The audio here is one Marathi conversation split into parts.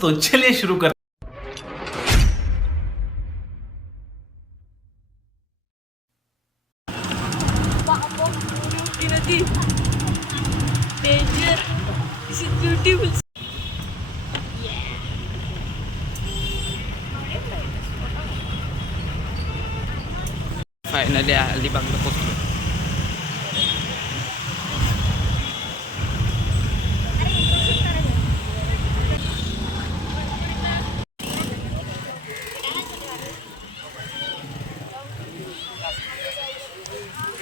तो चलिए शुरू कर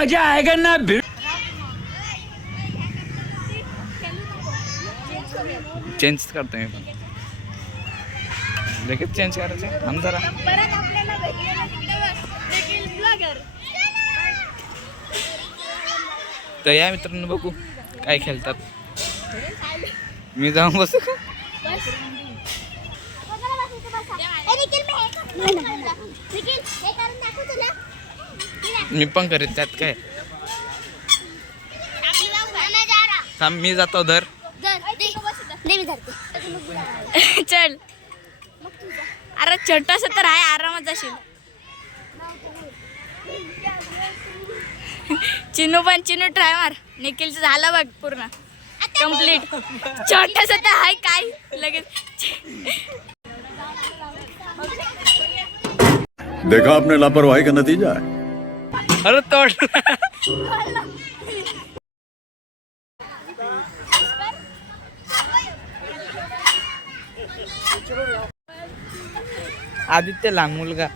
मजा आएगा ना चेंज करतो मी पण लगेच चेंज करायचं थांब जरा परत आपल्याला भेटलेला तिकडे देखील ब्लॉगर. तर या मित्रांनो बघू काय खेळतात. मी जाऊन बसू का? मी पण करेन त्यात काय? थांब मी जातो धर. चल. अरे छोटासा तर आहे आरामात जाशील. चिनू पण चिनू ट्राय मार. निखिलचं झालं बघ पूर्ण. कंप्लीट छोटासा तर आहे काय? लगेच. देखा आपने लापरवाही का नतीजा है? अरे तोड. आदित्य लहान मुलगा.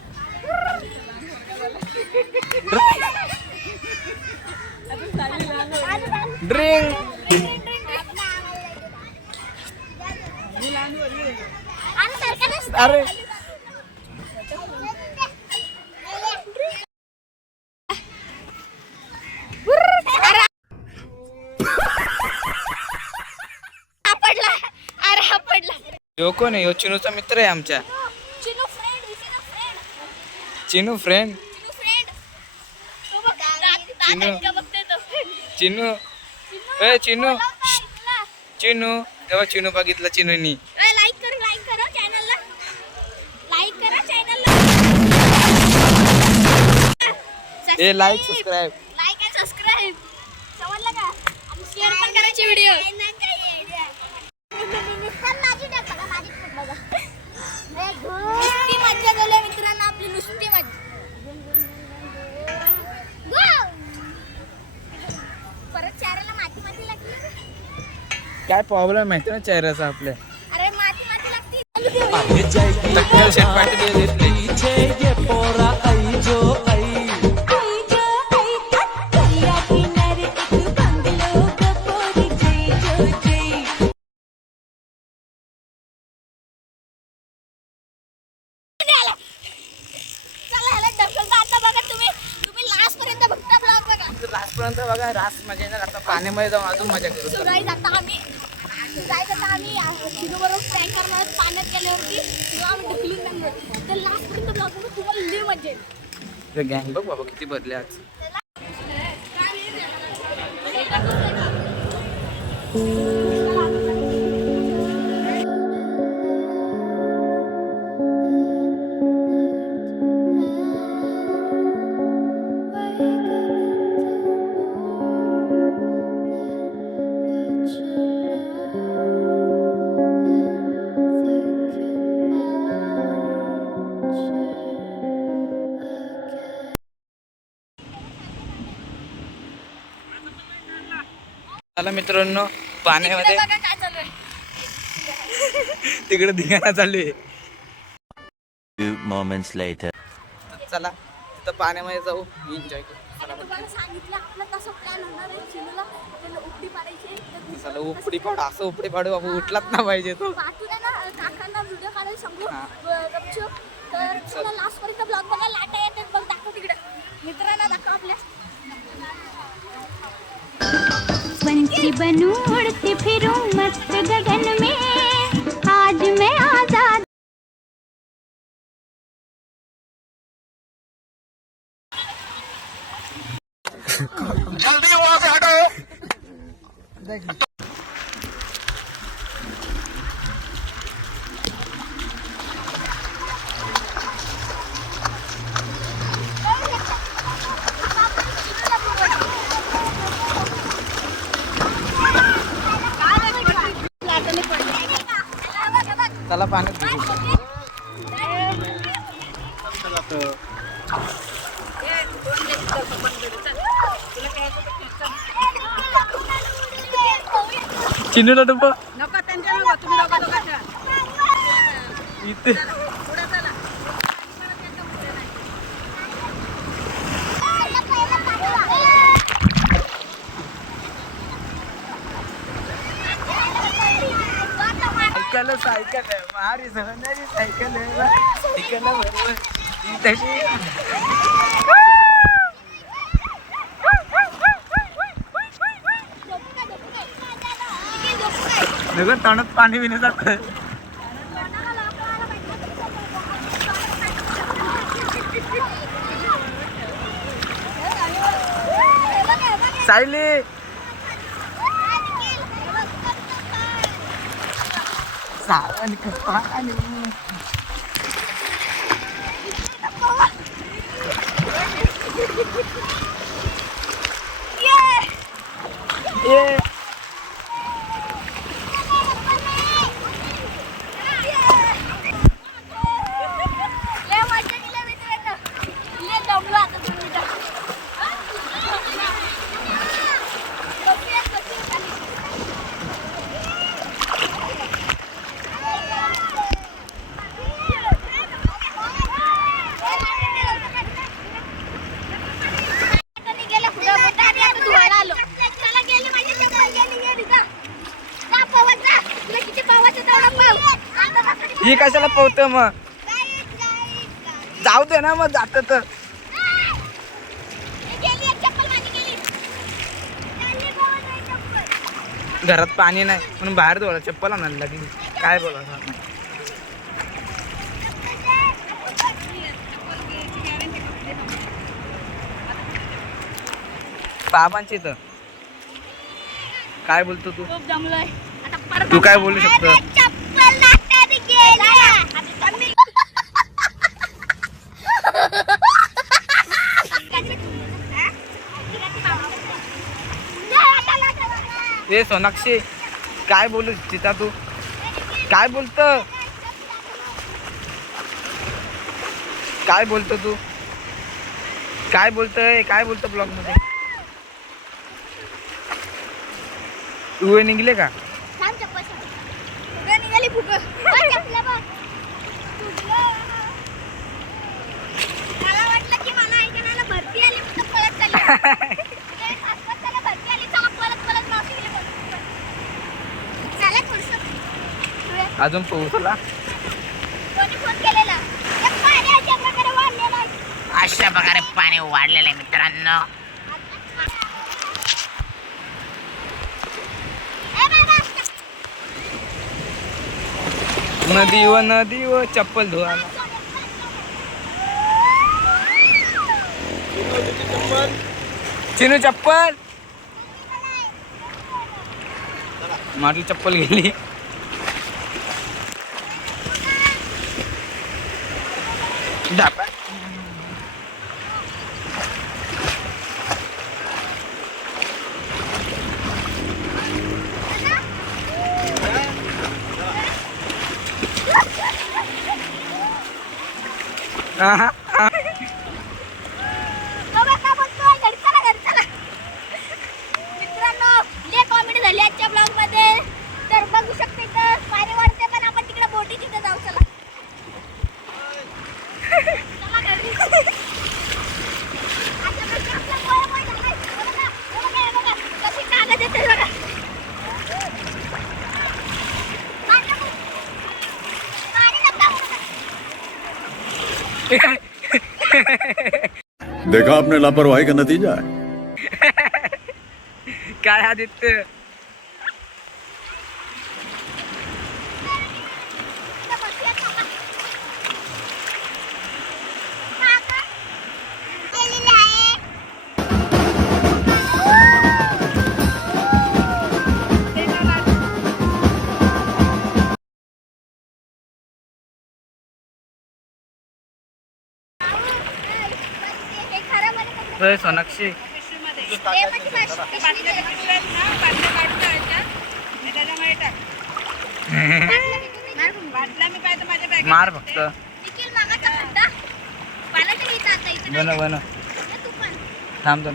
ड्रिंक अरे. कोण आहे? यो चिनूचा मित्र आहे आमच्या. Chinu friend friend Chinu friend Chinu friend तो बघ दात दात चिनू. ए चिनू. चिनू. तेव्हा चिनू बघितला चिनूनी. लाईक कर लाईक करा चॅनलला लाईक करा चॅनलला ए like subscribe like and subscribe समजलं का? आणि शेअर पण करायची व्हिडिओ नुसती मज्जा झाली मित्रांनो आपली नुसती मज्जा. परत चाराला माती माती लागली. काय प्रॉब्लेम माहिती ना चेहऱ्याचा आपल्या? अरे माती माती लागती. टक्कल शेट पाटील घेतली चला ह्याला ढकलता आता बघा तुम्ही. तुम्ही लास्ट पर्यंत बघता ब्लॉग बघा. रासपर्यंत बघा रास मजा येणार आता पाण्यामध्ये जाऊन अजून मजा करू गाईज आता आम्ही गाईज आता आम्ही शिरो बरोबर प्रँक करणार आहोत पाण्यात गेल्यावरती. किंवा आम्ही ढकलून जाणार तर लास्ट पर्यंत ब्लॉग बघा तुम्हाला लई मजा येईल. गँग बघ बाबा किती भरले आज. मित्रांनो पाण्यामध्ये तिकडे धिंगाणा चालू आहे. चला तिथं पाण्यामध्ये जाऊ एन्जॉय करू. तुम्हाला सांगितलं आपलं तसं प्लॅन होणार आहे? चिनूला चला उपडी पाडू असं उपडी पाडू बाबू उठलाच ना पाहिजे तो. पाठवू ना काकांना पंछी बनू उड़ती फिरूं मस्त गगन में आज मैं आज़ाद चला पाण्यात भिजू. चिनूला डब्बा नको त्यांच्या नको तुम्ही लोक दोघं इथे पुढे चला सायकल सायकल आहे. मारी सहनारी सायकल आहे सायकल बरोबर. ती तशी. नगर तणत पाणी बिणी जात. सायली! सावण पाणी ये लय मजा केली मित्रांनो लय दमलो आता तुम्ही तर. बसूया, बसूया खाली. हाताने गेलं पुढं, बोटाने आता धुवायला आलो. चला, गेली माझी चप्पल, गेली, गेली, जा. जा, पवत जा. तुला किती पवायचं तेवढं पव. आता कसं तरी ही कशाला पोहत मग. जाऊ दे ना मग जात तर. घरात पाणी नाही म्हणून बाहेर धुवायला चप्पल आणायला लागली. काय बोला बाबांची तर काय बोलतो तू? तू काय बोलू शकतो? अरे, चप्पल नाट्याने गेली आता मी ए सोनाक्षी काय बोलू चिता तू? काय बोलत? काय बोलतो तू? काय बोलतोय? काय बोलतो ब्लॉगमध्ये तू निघले का चप्पल सोड. फुगं निघाली फुगं. बघ चपलं बघ. फुगलं. मला वाटलं की मला ऐकण्याला भरती आली म्हणून पळत चालली. ते हसपताला भरती आली, चला पळत पळत मावशी गेली बघ. चला थोडंसं. फिरूया. अजून पोहोचला अशा प्रकारे पाणी वाढलेलं आहे मित्रांनो. ए बाबा, नदी व नदी व चप्पल धुवायला चिनू चप्पल. माझी चप्पल गेली. आहा, देखा आपने लापरवाही का नतीजा है। काय आदित्य। बंद सोनाक्षी. मार फक्त. बन बन करायचं थांब.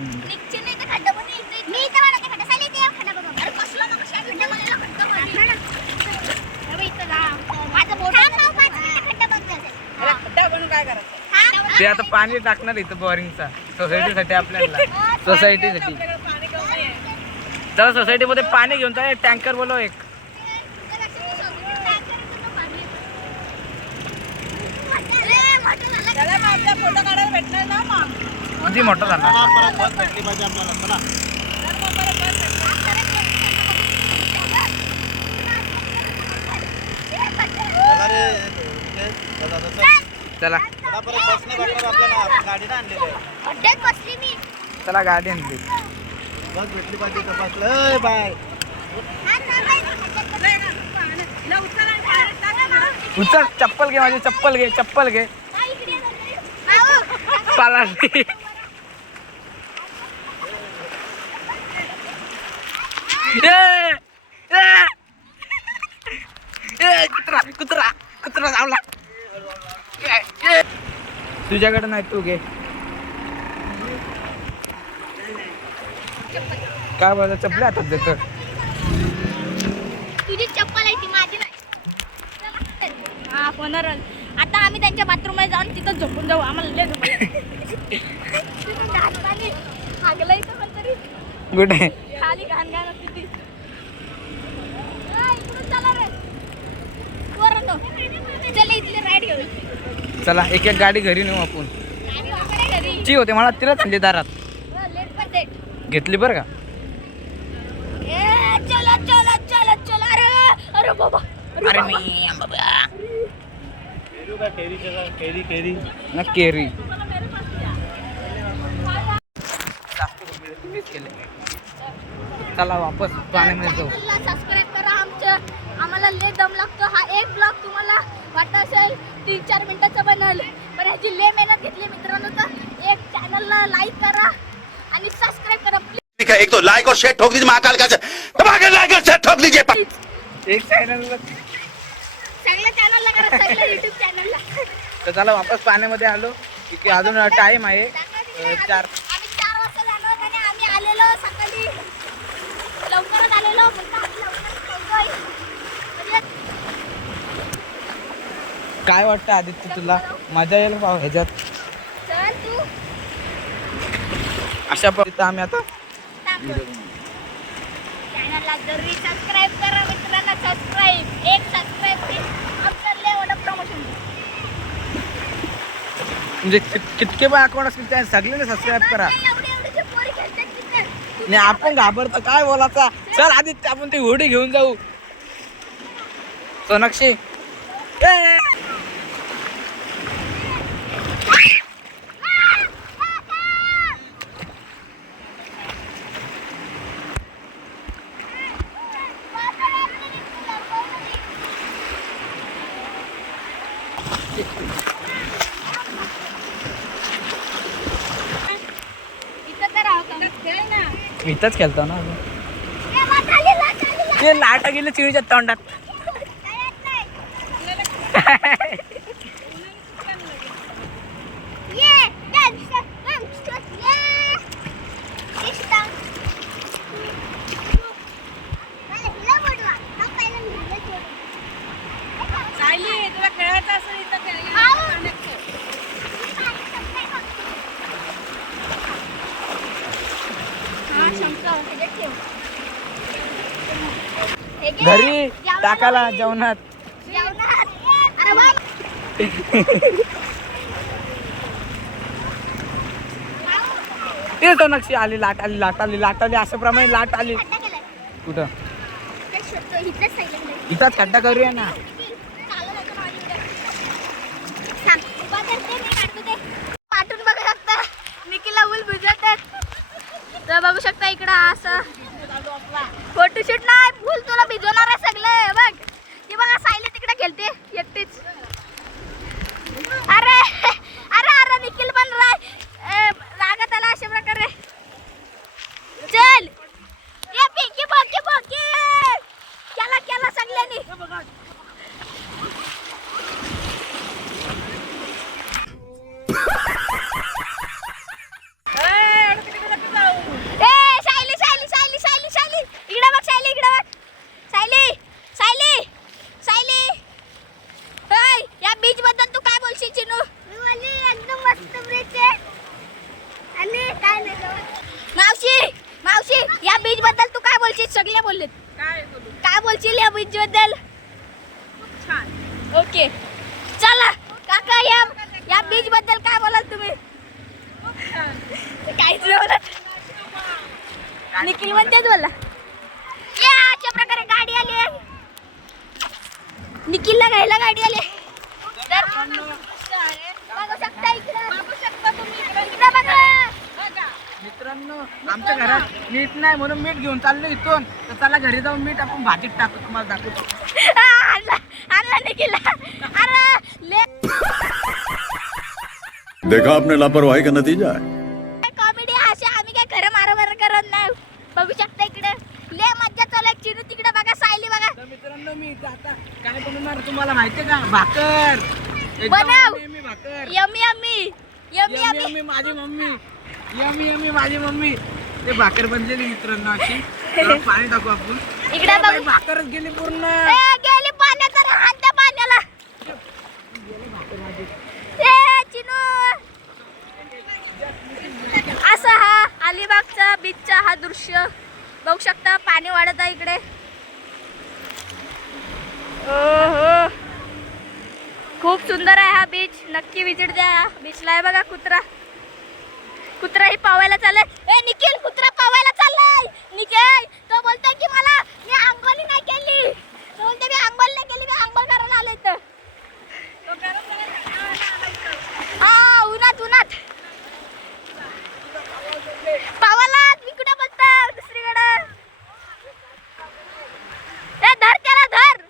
ते आता पाणी टाकणार इथं बोरिंगचा सोसायटीसाठी आपल्याला. सोसायटीसाठी आहे चला सोसायटीमध्ये पाणी घेऊन जा टँकर बोलव एक. त्याला मग आपला फोटो काढायला भेटणार ना मग. किती मोठा झाला. चला खड्ड्यात बसली मी? चला गाडी आणली. हा. लवकर आणि. पाण्यात टाक ना. उचल चप्पल घे माझी चप्पल घे चप्पल घे. हा, इकडे ये ना. माऊ. पाला कुत्रा कुत्रा कुत्रा चावला तुझ्याकडे नाही तू घे. काय बोलतो चपले हातात देतो. तुझी चप्पल आहे ती माझी नाही. चला. हा आता आम्ही त्यांच्या बाथरूमला जाऊन तिथं झोपून जाऊ. आम्हाला लय झोप हागला इथं पण तरी कुठे? खाली घाण घाण ती. हा, इकडून चला रे. पोरांनो, चला इथली राईड घेऊ चला एक एक गाडी घरी नेऊ आपण. गाडी वाकडे घरी. ची होते मला तिला आणली दारात. लेट पण देट घेतली बरं का ए चला चला चला चला अरे बाबा अरे मी बाबा ना केरी. चला वापस पाण्यामध्ये जाऊ. चॅनलला सबस्क्राईब करा आमचं. आम्हाला लय दम लागतो. हा एक ब्लॉग तुम्हाला वाटत असेल तीन चार मिनिटाचा बनल. पण ह्याची लय मेहनत घेतली मित्रांनो तर एक चॅनलला लाईक करा आणि सबस्क्राईब करा. प्लीज ठीक है एक तो लाइक और शेयर ठोक दीजिए महाकाल का दबा लाइक और शेयर ठोक दीजिए. एक चॅनलला सगळ्या चॅनलला करा सगळ्या युट्यूब चॅनलला तर चला वापस पाण्यामध्ये आलो की अजून टाइम आहे. अं, चार. आम्ही चार वाजता जाणार होतो आणि आम्ही आलेलो सकाळी. लवकरच आलेलो म्हणून आम्ही लवकरच पोहोचलोय. म्हणजे काय वाटतं आदित्य तुला? मजा येईल पाव ह्याच्यात? चल तू? अशा पद्धतीत आम्ही आता चॅनलला जरूर सबस्क्राईब करा. सबस्क्राईब एक सबस्क्राईब प्रमोशन म्हणजे कित- कितके पण अकाउंट असतील त्या सगळ्यांना सबस्क्राईब करा. एवढी एवढीची पोरी खेळतात तिथे. आणि आपण घाबरतो काय बोलायचा? चल आदित्य आपण ती होडी घेऊन जाऊ. सोनाक्षी. ए! इथं तर राहतो खेळ ना इथंच खेळतो ना. ते लाट गेली चिळीच्या तोंडात आली. नाही. ये, dance, dance, ये. दिसतं. मला हिला बोलवा. हा पहिला मी हिला बोलवा. सायली तुला खेळायचं असेल इथं खेळ ये. आऊ. पाण्यात खेळ. हा, शंकर, ह्याच्यात ठेव. हे घे. घरी होईल. जेवणात. ते सोनाक्षी आली लाट आली लाट आली लाट आली अशा प्रमाणे लाट आली कुठं. इथंच खड्डा करूया ना तर बघू शकता इकडं असं फोटोशूट नाही फुल तुला भिजवणार आहे सगळं बघ. ती बघा सायली तिकडे खेळते एकटीच. अरे अरे अरे निखिल पण राय रागात आला अशा प्रकारे. चल. ये पिंकी बोकी बोकी केला केला सगळ्यांनी ए सायली सायली सायली सायली सायली इकडे बघ सायली इकडे बघ सायली सायली सायली होय या बीच बद्दल तू काय बोलशील चिनू मी एकदम मस्त ब्रिज आहे आणि काय नाही मावशी मावशी या बीच बद्दल तू काय बोलशील सगळे बोललेत काय बोलू काय बोलशील या बीच बद्दल छान ओके चला काका या या बीच बद्दल काय बोलाल तुम्ही काहीच नाही बोलत निखिल म्हणतेच बोला या अशा प्रकारे गाडी आली आहे निखिलला घ्यायला गाडी आली आहे. तर बघू शकता इकडे बघू शकता तुम्ही इकडे बघा मित्रांनो आमच्या घरात मीठ नाही म्हणून मीठ घेऊन चाललो इथून. तर चला घरी जाऊन मीठ आपण भाजीत टाकू तुम्हाला दाखवतो. आणला आणला निखिलला. अरे ले देखा आपने लापरवाही का नतीजा है? कॉमेडी असे आम्ही काय खरं मारामार करत नाही. बघू शकता इकडे. ले मज्जा चालू चिनू तिकडे बघा सायली बघा. तर मित्रांनो मी आता काय बनवणार तुम्हाला माहितीये का? भाकर. एकदम बनव. भाकर. Yummy yummy. Yummy yummy yummy. Yummy माझी मम्मी. यम्मी यम्मी माझी मम्मी. ते भाकर बनलेली मित्रांनो अशी. त्याला पाणी टाकू आपण. इकडे बाई, भाकरच गेली पूर्ण. ए गेली पाण्यात तर हात त्या पाण्याला. ए चिनू. असा हा अलिबागचा बीचचा हा दृश्य. बघू शकता पाणी वाढत आहे इकडे. ओहो. खूप सुंदर आहे हा बीच नक्की विजिट द्या. बीचला आहे बघा कुत्रा. कुत्राही पावायला चाललाय. ए निखिल कुत्रा पावायला चाललाय. निखिल तो बोलतोय की मला मी आंघोळी नाही केली. तो बोलतो मी आंघोळ नाही केली मी आंघोळ करायला आलो तर हा उन्हात उन्हात. पावाला मी कुठं बोलतो दुसरीकडे. ए धर त्याला धर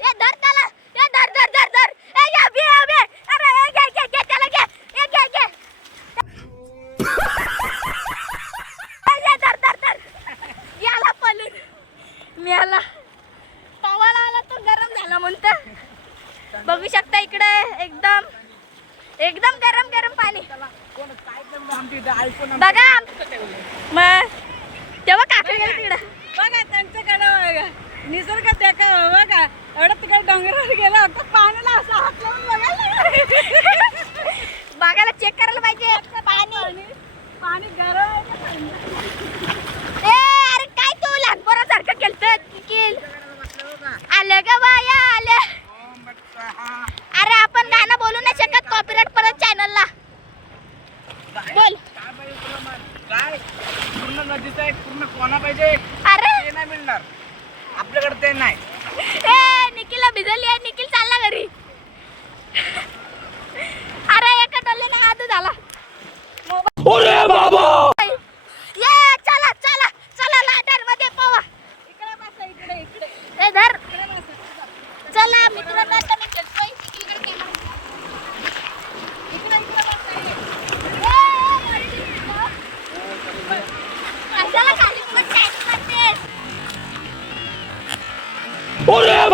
ए धर त्याला ए धर धर धर धर ए घ्या बे बे अरे ए, घे घे घे त्याला घे ए घे घे ए, घे, धर धर धर याला पलून मी आला. पावाला आला तर गरम झाला म्हणतं. बघू शकता इकडे एकदम एकदम गरम गरम पाणी. बघा मग तेव्हा काका गेलं तिकडं. बघा त्यांच्याकडे बघा. निसर्ग देखा बघा. एवढा तिकडे डोंगरावर गेला होता पाण्याला असा हात लावून बघायला बघायला चेक करायला पाहिजे. पाणी. पाणी गरम आहे का थंड? ए अरे काय तू लहानपोरासारखं केलत आलं का बाया आलं. अरे आपण गाणं बोलू नाही शकत कॉपीराइट परत चॅनलला बोल. काय? पूर्ण नदीचा एक पूर्ण कोणा पाहिजे? अरे. ते नाही मिळणार. आपल्याकडे ते नाही. ए निखिलला भिजवली आहे निखिल चालला घरी. अरे एका टोल्याने हात झाला ये चला चला चला लाटरमध्ये पवा इकडे बसा इकडे इकडे ए धर इकडे बसा चला मित्रांनो आता मी खेळतोय निखिलकडे गेला. इकडे इकडे बसा ए, ए, वरती गेलो. कशाला खाली उगाच chat करतेस? पुढं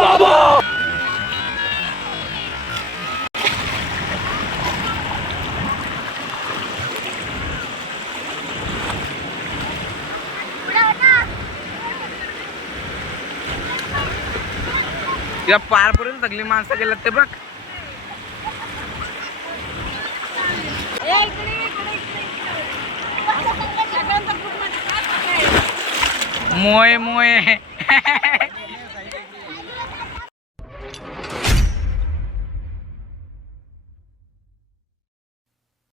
हो ना. पार पर्यंत सगळी माणसं गेल्यात ते बघ मोय मोय